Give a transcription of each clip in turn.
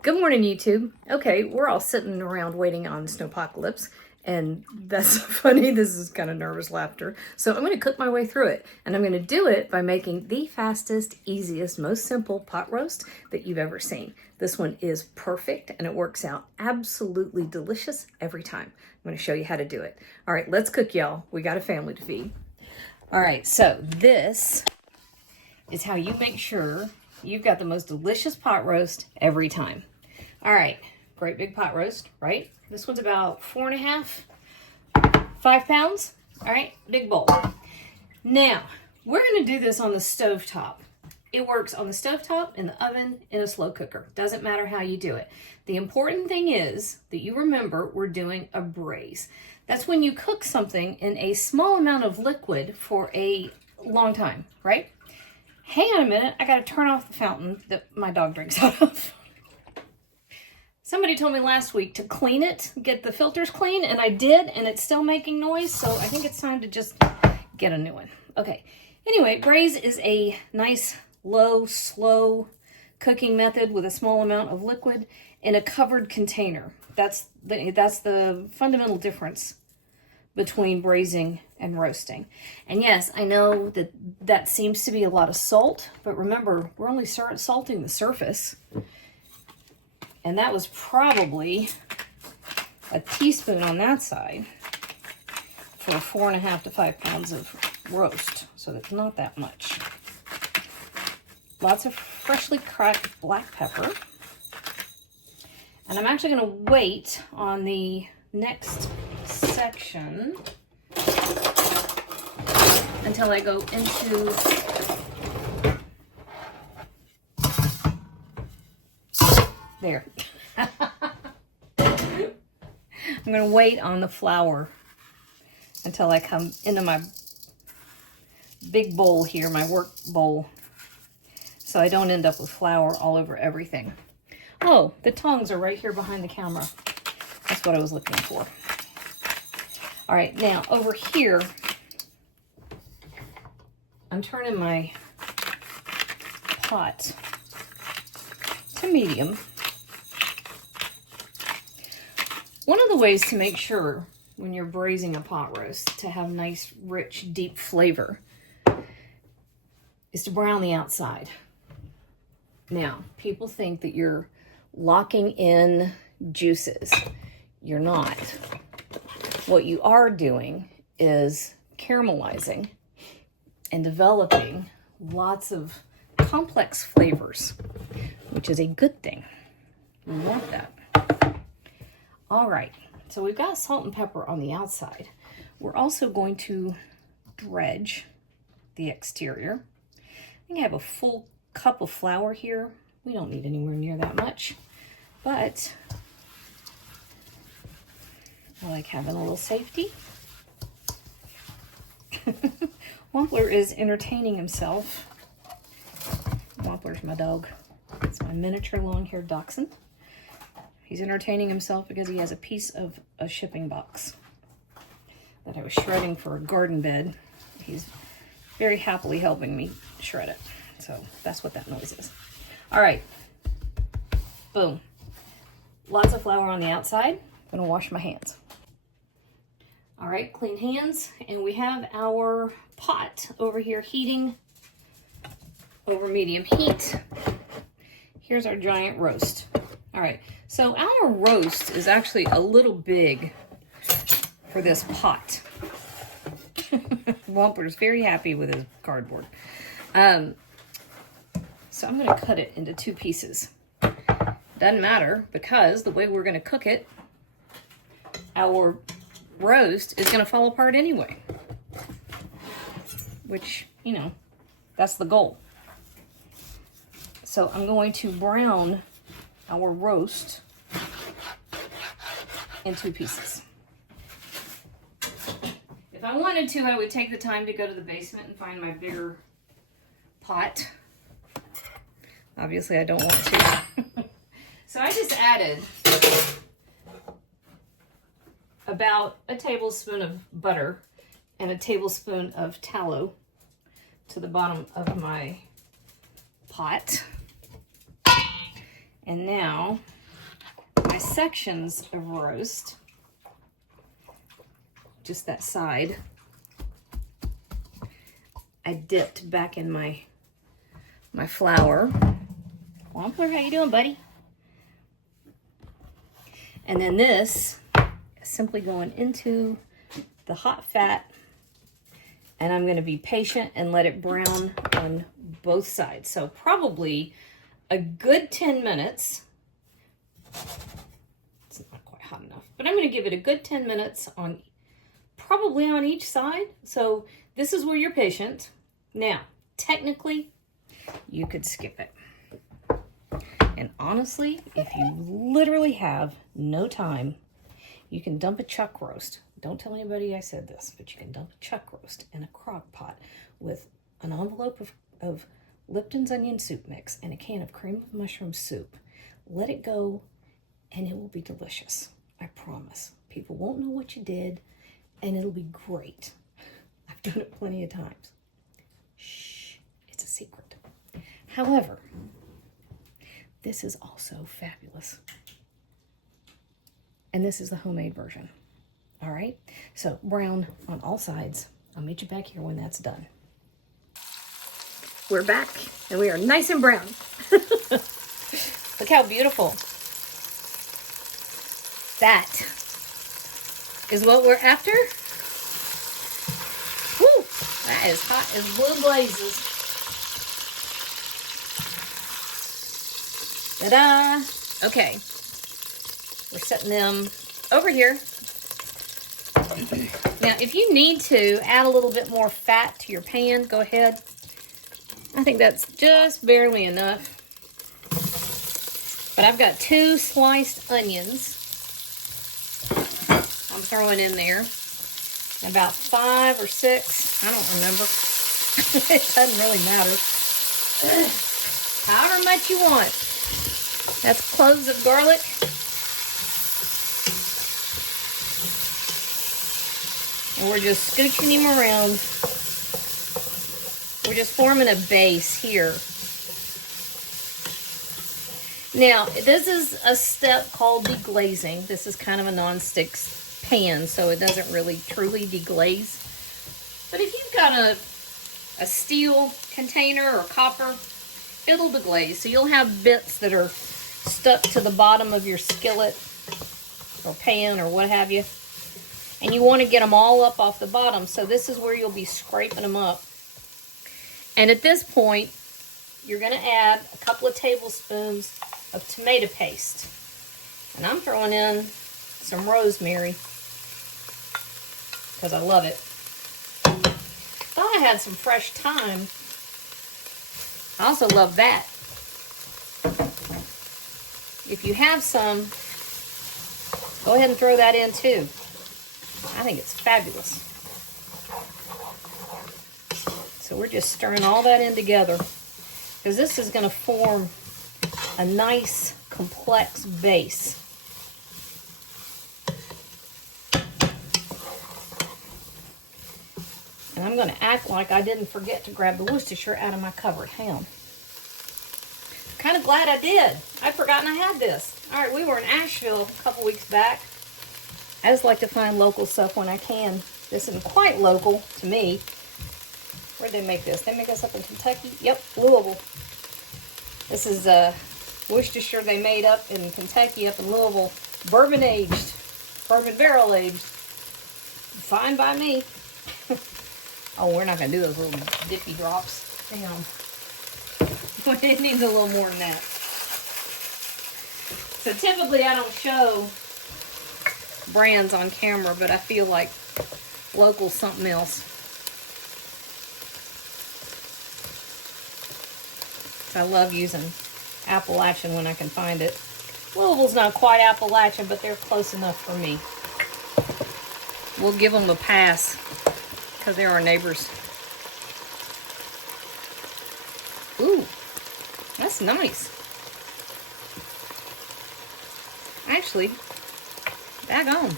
Good morning, YouTube. Okay, we're all sitting around waiting on snowpocalypse, and that's funny. This is kind of nervous laughter. So I'm going to cook my way through it, and I'm going to do it by making the fastest, easiest, most simple pot roast that you've ever seen. This one is perfect, and it works out absolutely delicious every time. I'm going to show you how to do it. All right, let's cook, y'all. We got a family to feed. All right, so this is how you make sure you've got the most delicious pot roast every time. All right, great big pot roast, right? This one's about 4.5, 5 pounds. All right, big bowl. Now, we're gonna do this on the stovetop. It works on the stovetop, in the oven, in a slow cooker. Doesn't matter how you do it. The important thing is that you remember we're doing a braise. That's when you cook something in a small amount of liquid for a long time, right? Hang on a minute, I gotta turn off the fountain that my dog drinks out of. Somebody told me last week to clean it, get the filters clean, and I did, and it's still making noise, so I think it's time to just get a new one. Okay, anyway, braise is a nice, low, slow cooking method with a small amount of liquid in a covered container. That's the fundamental difference between braising and roasting. And yes, I know that seems to be a lot of salt, but remember, we're only salting the surface. And that was probably a teaspoon on that side for 4.5 to 5 pounds of roast. So that's not that much. Lots of freshly cracked black pepper. And I'm actually going to wait on the next section until I go into there. I'm going to wait on the flour until I come into my big bowl here, my work bowl, so I don't end up with flour all over everything. Oh, the tongs are right here behind the camera. That's what I was looking for. All right, now over here, I'm turning my pot to medium. One of the ways to make sure when you're braising a pot roast to have nice, rich, deep flavor is to brown the outside. Now, people think that you're locking in juices. You're not. What you are doing is caramelizing and developing lots of complex flavors, which is a good thing. We want that. All right, so we've got salt and pepper on the outside. We're also going to dredge the exterior. I think I have a full cup of flour here. We don't need anywhere near that much, but I like having a little safety. Wampler is entertaining himself. Wampler's my dog. It's my miniature long-haired dachshund. He's entertaining himself because he has a piece of a shipping box that I was shredding for a garden bed. He's very happily helping me shred it. So that's what that noise is. All right. Boom. Lots of flour on the outside. I'm gonna wash my hands. All right, clean hands. And we have our pot over here heating over medium heat. Here's our giant roast. All right, so our roast is actually a little big for this pot. Wampler's very happy with his cardboard. So I'm gonna cut it into 2 pieces. Doesn't matter, because the way we're gonna cook it, our roast is gonna fall apart anyway. Which, you know, that's the goal. So I'm going to brown our roast in 2 pieces. If I wanted to, I would take the time to go to the basement and find my bigger pot. Obviously, I don't want to. So I just added about a tablespoon of butter and a tablespoon of tallow to the bottom of my pot. And now my sections of roast, just that side, I dipped back in my flour. Wampler, how you doing, buddy? And then this is simply going into the hot fat, and I'm going to be patient and let it brown on both sides. So probably a good 10 minutes. It's not quite hot enough, but I'm going to give it a good 10 minutes on probably on each side. So this is where you're patient. Now, technically, you could skip it. And honestly, if you literally have no time, you can dump a chuck roast. Don't tell anybody I said this, but you can dump a chuck roast in a crock pot with an envelope of Lipton's onion soup mix and a can of cream of mushroom soup. Let it go, and it will be delicious. I promise. People won't know what you did, and it'll be great. I've done it plenty of times. Shh, it's a secret. However, this is also fabulous. And this is the homemade version. All right, so brown on all sides. I'll meet you back here when that's done. We're back, and we are nice and brown. Look how beautiful. That is what we're after. Woo, that is hot as blue blazes. Ta-da! Okay, we're setting them over here. Now, if you need to add a little bit more fat to your pan, go ahead. I think that's just barely enough. But I've got 2 sliced onions I'm throwing in there. About 5 or 6. I don't remember. It doesn't really matter. However much you want. That's cloves of garlic. And we're just scooching him around. We're just forming a base here. Now, this is a step called deglazing. This is kind of a non-stick pan, so it doesn't really truly deglaze. But if you've got a steel container or copper, it'll deglaze. So you'll have bits that are stuck to the bottom of your skillet or pan or what have you. And you want to get them all up off the bottom. So this is where you'll be scraping them up. And at this point, you're going to add a couple of tablespoons of tomato paste. And I'm throwing in some rosemary because I love it. Thought I had some fresh thyme. I also love that. If you have some, go ahead and throw that in too. I think it's fabulous. So we're just stirring all that in together because this is going to form a nice, complex base. And I'm going to act like I didn't forget to grab the Worcestershire out of my cupboard. Hang on. Kind of glad I did. I'd forgotten I had this. All right, we were in Asheville a couple weeks back. I just like to find local stuff when I can. This isn't quite local to me. Where'd they make this? They make this up in Kentucky? Yep, Louisville. This is Worcestershire they made up in Kentucky, up in Louisville. Bourbon aged. Bourbon barrel aged. Fine by me. Oh, we're not going to do those little dippy drops. Hang on. It needs a little more than that. So typically I don't show brands on camera, but I feel like local something else. I love using Appalachian when I can find it. Louisville's not quite Appalachian, but they're close enough for me. We'll give them a pass because they're our neighbors. Ooh, that's nice. Actually, daggone.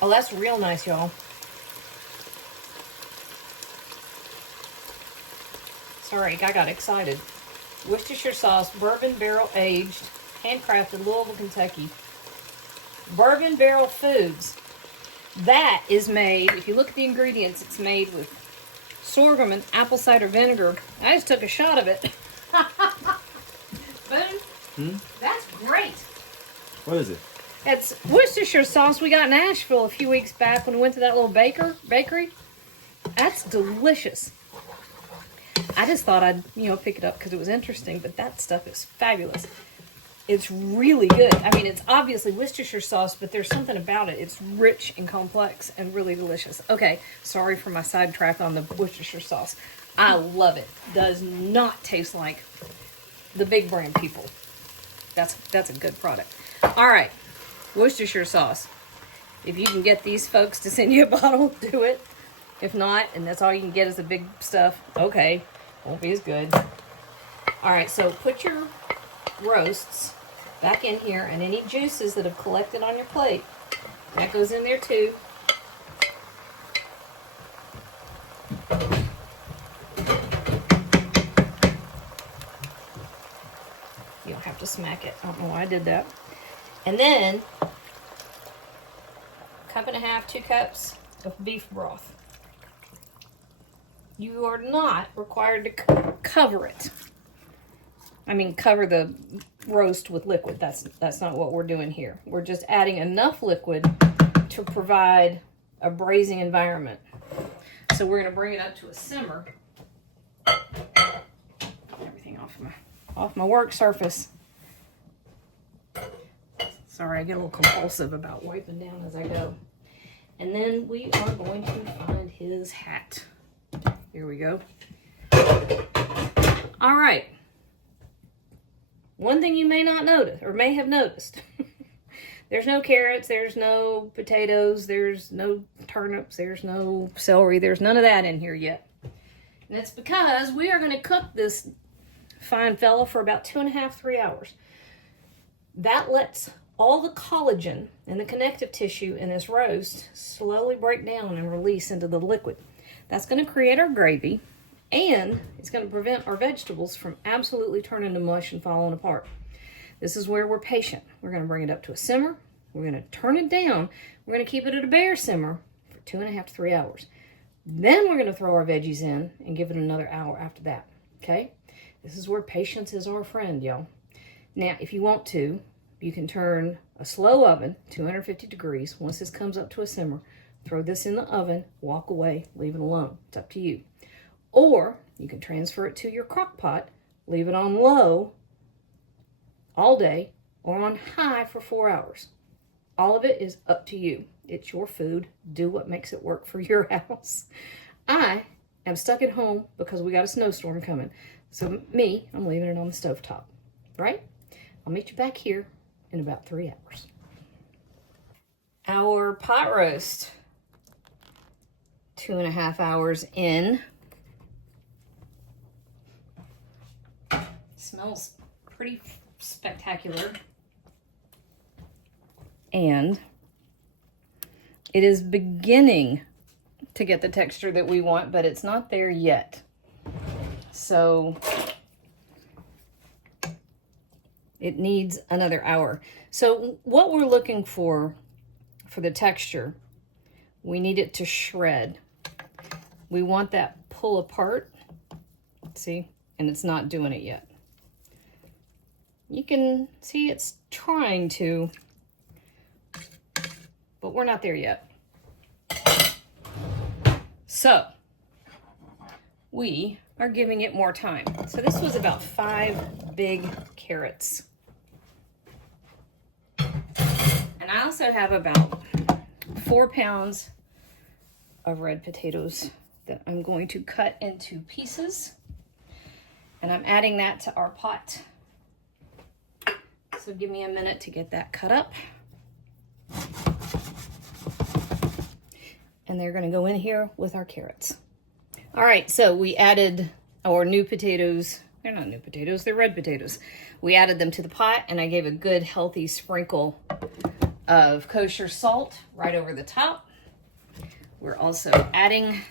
Oh, that's real nice, y'all. Sorry, I got excited. Worcestershire sauce, bourbon barrel aged, handcrafted, Louisville, Kentucky. Bourbon Barrel Foods. That is made, if you look at the ingredients, it's made with sorghum and apple cider vinegar. I just took a shot of it. Boone, that's great. What is it? It's Worcestershire sauce we got in Nashville a few weeks back when we went to that little bakery. That's delicious. I just thought I'd, pick it up because it was interesting, but that stuff is fabulous. It's really good. I mean, it's obviously Worcestershire sauce, but there's something about it. It's rich and complex and really delicious. Okay, sorry for my sidetrack on the Worcestershire sauce. I love it. Does not taste like the big brand people. That's a good product. All right, Worcestershire sauce. If you can get these folks to send you a bottle, do it. If not, and that's all you can get is the big stuff, okay, won't be as good. All right, so put your roasts back in here, and any juices that have collected on your plate, that goes in there too. You don't have to smack it. I don't know why I did that. And then, 1.5 cups, 2 cups of beef broth. You are not required to cover it. I mean, cover the roast with liquid. That's not what we're doing here. We're just adding enough liquid to provide a braising environment. So we're going to bring it up to a simmer. Everything off my work surface. Sorry, I get a little compulsive about wiping down as I go. And then we are going to find his hat. Here we go. All right. One thing you may not notice, or may have noticed, there's no carrots, there's no potatoes, there's no turnips, there's no celery, there's none of that in here yet. And it's because we are going to cook this fine fella for about 2.5, 3 hours. That lets all the collagen and the connective tissue in this roast slowly break down and release into the liquid. That's going to create our gravy, and it's going to prevent our vegetables from absolutely turning to mush and falling apart. This is where we're patient. We're going to bring it up to a simmer. We're going to turn it down. We're going to keep it at a bare simmer for 2.5 to 3 hours. Then we're going to throw our veggies in and give it another hour after that. Okay? This is where patience is our friend, y'all. Now, if you want to, you can turn a slow oven, 250 degrees. Once this comes up to a simmer, throw this in the oven, walk away, leave it alone. It's up to you. Or you can transfer it to your crock pot, leave it on low all day or on high for 4 hours. All of it is up to you. It's your food. Do what makes it work for your house. I am stuck at home because we got a snowstorm coming. So I'm leaving it on the stovetop, right? I'll meet you back here in about 3 hours. Our pot roast, 2.5 hours in. Smells pretty spectacular. And it is beginning to get the texture that we want, but it's not there yet. So it needs another hour. So what we're looking for the texture, we need it to shred. We want that pull apart. See? And it's not doing it yet. You can see it's trying to, but we're not there yet. So we are giving it more time. So this was about 5 big carrots. And I also have about 4 pounds of red potatoes that I'm going to cut into pieces. And I'm adding that to our pot. So give me a minute to get that cut up. And they're gonna go in here with our carrots. All right, so we added our new potatoes. They're not new potatoes, they're red potatoes. We added them to the pot, and I gave a good healthy sprinkle of kosher salt right over the top. We're also adding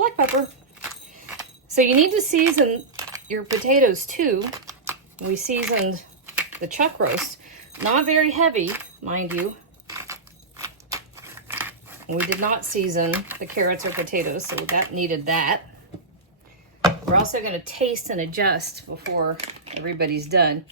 black pepper. So you need to season your potatoes too. We seasoned the chuck roast. Not very heavy, mind you. We did not season the carrots or potatoes, so that needed that. We're also going to taste and adjust before everybody's done.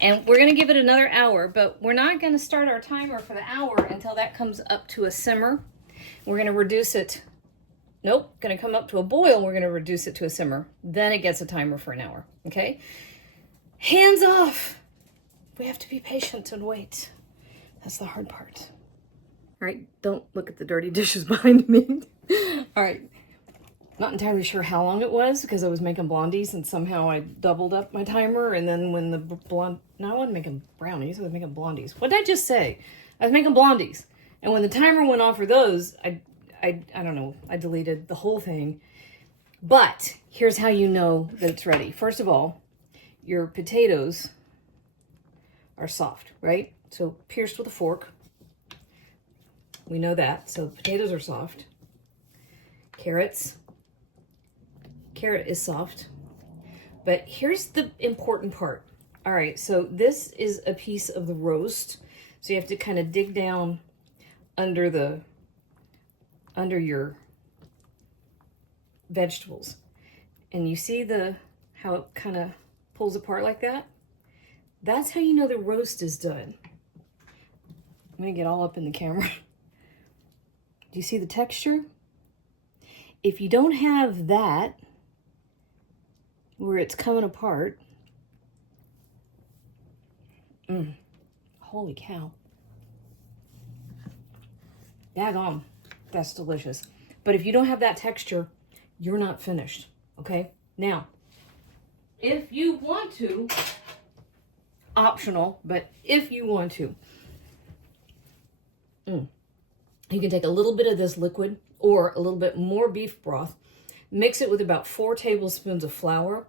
And we're going to give it another hour, but we're not going to start our timer for the hour until that comes up to a simmer. We're going to reduce it. Nope, going to come up to a boil. We're going to reduce it to a simmer. Then it gets a timer for an hour, okay? Hands off. We have to be patient and wait. That's the hard part. All right, don't look at the dirty dishes behind me. All right, not entirely sure how long it was because I was making blondies and somehow I doubled up my timer. And then when the no, I wasn't making brownies, I was making blondies. What did I just say? I was making blondies. And when the timer went off for those, I don't know, I deleted the whole thing. But here's how you know that it's ready. First of all, your potatoes are soft, right? So pierced with a fork. We know that. So potatoes are soft. Carrot is soft. But here's the important part. All right, so this is a piece of the roast. So you have to kind of dig down under your vegetables. And you see how it kind of pulls apart like that? That's how you know the roast is done. I'm gonna get all up in the camera. Do you see the texture? If you don't have that, where it's coming apart, holy cow. Daggone, that's delicious. But if you don't have that texture, you're not finished, okay? Now, if you want to, optional, but if you want to, you can take a little bit of this liquid or a little bit more beef broth, mix it with about 4 tablespoons of flour,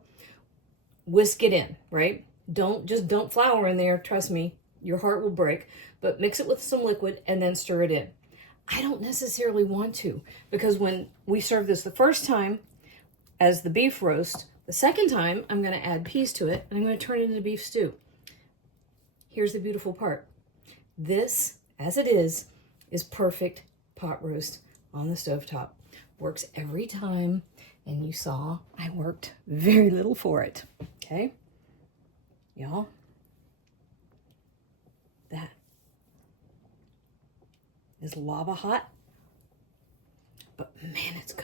whisk it in, right? Don't dump flour in there, trust me, your heart will break, but mix it with some liquid and then stir it in. I don't necessarily want to, because when we serve this the first time as the beef roast, the second time I'm going to add peas to it and I'm going to turn it into beef stew. Here's the beautiful part. This, as it is perfect pot roast on the stovetop. Works every time, and you saw I worked very little for it, okay? Y'all, that is lava hot, but man, it's good.